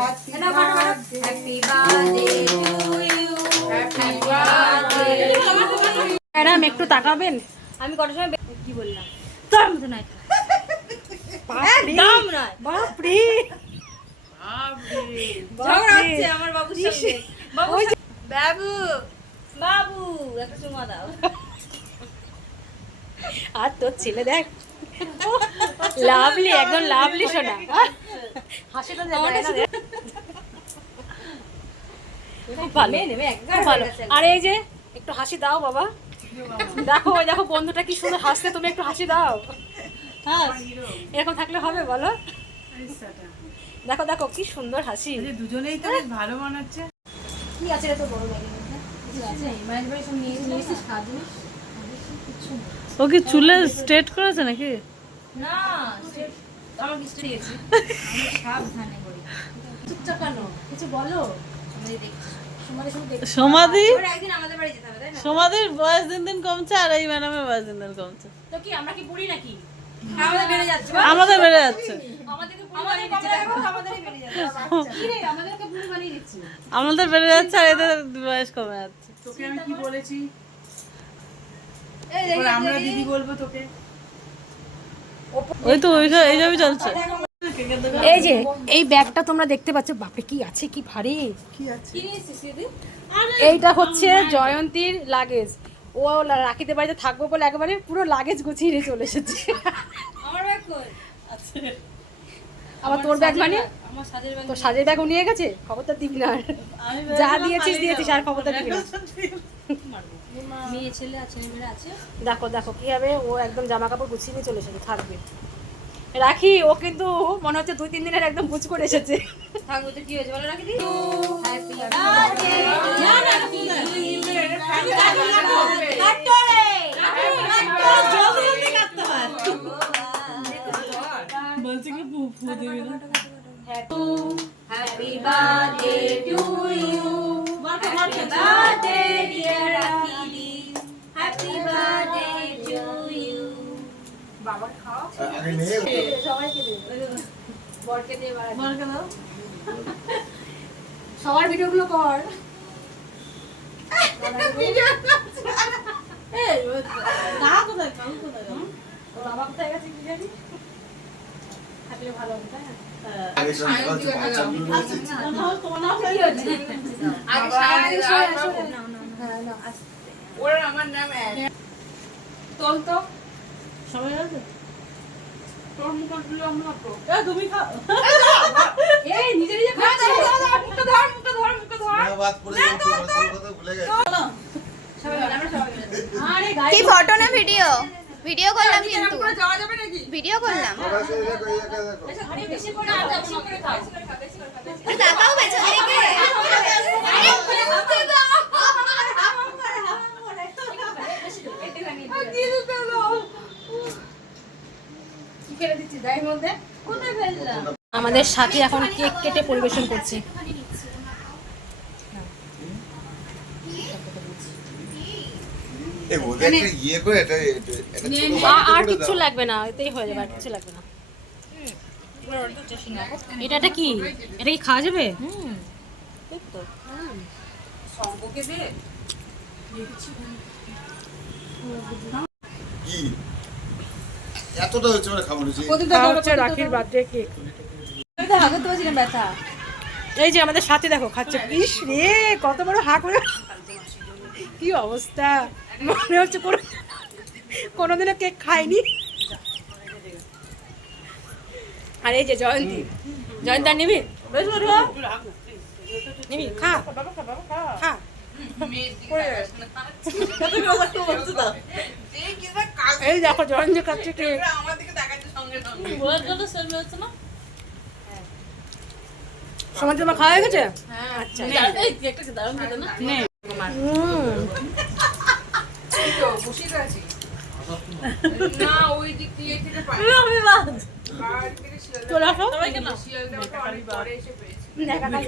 Happy birthday to you happy birthday madam একটু তাকাবেন? আমি কত সময় বে- কি বললাম? তোর মতো নয়। একদম নয়। বাপরে। ঝগড়া হচ্ছে আমার বাবুর সঙ্গে। বাবু বাবু বাবু একটা চুমা দাও। আর তোর ছেলে দেখ। লাভলি একদম লাভলি শোনা হাসিটা। খুব ভালো। খুব ভালো। আর এই যে একটু হাসি দাও বাবা। দেখো দেখো বন্ধুটা কি সুন্দর হাসতে তুমি একটু হাসি দাও। হাস এরকম থাকলে হবে বলো। দেখো দেখো কি সুন্দর হাসি। দুজনেই তো ভালো মানাচ্ছে কি আছে রে বড় ও কি চুলে স্ট্রেট করেছে নাকি? না আমার মিষ্টি দিয়েছি। আমি সাবধানে করি। চুপচাপ কেন? কিছু বলো? সমাধি? সমাধির বয়স দিন দিন কমছে আর এই ম্যাডামের বয়স দিন দিন কমছে। তো কি আমরা কি পড়ি নাকি? আমাদের বেড়ে যাচ্ছে। আমাদের বেড়ে যাচ্ছে। আমাদের কবে দেখো আমাদেরই বেড়ে যাচ্ছে। কি রে? আমাদেরকে বুড়ি বানিয়ে দিচ্ছি। আমাদের বেড়ে যাচ্ছে আর এদের বয়স কমে যাচ্ছে। তোকে আমি কি বলেছি? আমরা দিদি বলব তোকে। ওই তো ওই সব- এই সবই চলছে। এই যে এই ব্যাগটা তোমরা দেখতে পাচ্ছ। বাপরে কি আছে কি ভারী। এইটা হচ্ছে জয়ন্তীর লাগেজ ও রাখিতে বাড়িতে থাকব বলে একেবারে পুরো লাগেজ গুছিয়ে নিয়ে চলে এসেছে। আমার ব্যাগ কই? আবার তোর ব্যাগ মানে? আমার সাজের ব্যাগ তোর সাজের ব্যাগ নিয়ে গেছে? খবরটা দিবি না যা দিয়েছিস দিয়েছিস আর খবরটা দিবি না। মেয়ে ছেলে আছে দেখো দেখো কি হবে ও একদম জামা কাপড় গুছিয়ে নিয়ে চলে এসেছে থাকবে। রাখি ও কিন্তু মনে হচ্ছে দুই তিন দিনের একদম বুঝ করে এসেছে। তো কি হয়েছে বলো রাখি দি? হ্যাপি বার্থডে না না কি কাটো রে জলদি কাটতে বলছি কি ফু ফু দিবি না? Happy birthday to you happy birthday dear Rakhi. আরে মেয়ে সবাইকে বরকে দিয়ে বাড়া দাও। সবার ভিডিওগুলো কর। কাউ কোথায় গেল? ওর তোমার নাম। কি হচ্ছে? আগে আরে, সরে, সরে। না না হ্যাঁ, না, আস্তে। তোল তো এ, তুমি খাও এই, নিজে নিজে খাচ্ছে। মুখে ধর মুখে ধর মুখে ধর। না বাদ পড়ে যাচ্ছে কথা ভুলে গেছে। সবাই আমরা সবাই আরে, গায়ে কি ফটো না ভিডিও ভিডিও করলাম কিন্তু। যাওয়া যাবে নাকি? ভিডিও করলাম। বেশি করে বেশি করে খাও বেশি করে খাও বেশি করে খাও বেশি করে খাও। তাকাও পেছন দিকে কি ফেলে দিচ্ছিস গায়ের মধ্যে? কোথায় ফেললাম আমাদের সাথে এখন কেক কেটে পরিবেশন করছে। ইয়ে আর দাও। লাগবে না এতেই হয়ে যাবে আর কিছু লাগবে না। এটা এটা কি? এটা কি খাওয়া যাবে? এতটা হচ্ছে মানে খাব না হচ্ছে রাখির বার্থডে কেক তো তো ছিলাম ব্যথা? এই যে আমাদের সাথে দেখো খাচ্ছে। ইস রে কত বড় হা করে কি অবস্থা? মনে হচ্ছে কোনো কোনোদিনও কেক খায়নি। আর এই যে জয়ন্তী। জয়ন্তী আর নিবি নিবি? খা। খা। এই দেখো জয়ন্তী খাচ্ছে কেক বউয়ের জন্য সেলফি হচ্ছে না? সমাজ তোমার খাওয়া হয়ে গেছে? আচ্ছা। এই কেকটা দারুণ খেতে না? হুম আমি বাদ চলে আসো। সবাইকে না? দেখা খাই।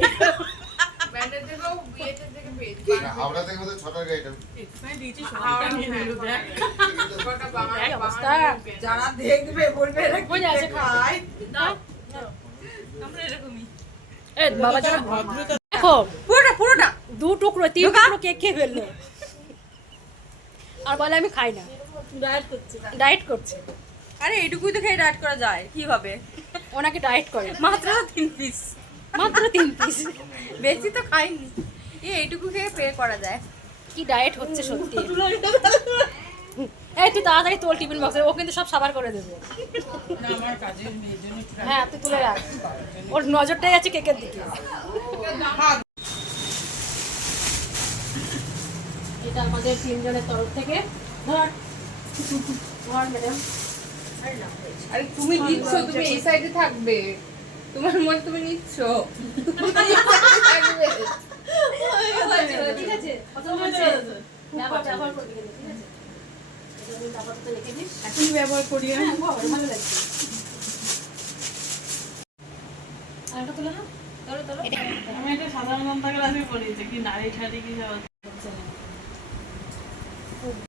হাওড়া থেকে বোধহয় ছটার গাড়িটা। কি অবস্থা যারা দেখবে বলবে এরা কই আছে খাই এ, বাবা যেন দেখো পুরোটা পুরোটা। দু টুকরো তিন টুকরো কেক খেয়ে ফেলল। আর বলে আমি খাই না। ডায়েট করছে। ডায়েট করছে। আরে এইটুকুই তো খেয়ে ডায়েট করা যায়। কীভাবে ওনাকে ডায়েট করে। মাত্র তিন পিস। মাত্র তিন পিস। বেশি তো খাইনি। এই এইটুকু খেয়ে পে করা যায়। কি ডায়েট হচ্ছে সত্যি। এই তুই তাড়াতাড়ি তোর টিফিন বক্সে ও কিন্তু সব সাবার করে দেবে। হ্যাঁ তুই তুলে রাখ। ওর নজরটাই আছে কেকের দিকে। এটা আমাদের তিনজনের তরফ থেকে। ধর। ধর ম্যাডাম আরে তুমি দিচ্ছ তুমি এই সাইডে থাকবে। তোমার মন তুমি নিচ্ছ। ঠিক আছে ব্যবহার করি হ্যাঁ বাহ, ভালো লাগছে। আরেকটা তুলে না? তোলো তোলো আমি একটা সাধারণ জনতা ক্লাসে পড়িয়েছি কি নারী ঠাড়ি কি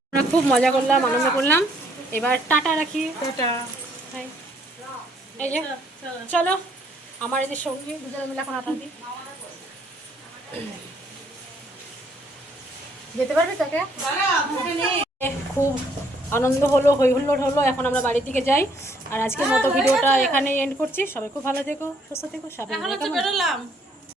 আমরা খুব মজা করলাম আনন্দ করলাম। এবার টাটা রাখি। টাটা। এই যে চলো আমার এই যে সঙ্গী দুজনে মিলে এখন আটা দিই যেতে পারবে তাকে? খুব আনন্দ হলো হুল্লোড় হলো এখন আমরা বাড়ির দিকে যাই। আর আজকের মতো ভিডিওটা এখানেই এন্ড করছি। সবাই খুব ভালো থেকো সুস্থ থেকো। বেরোলাম।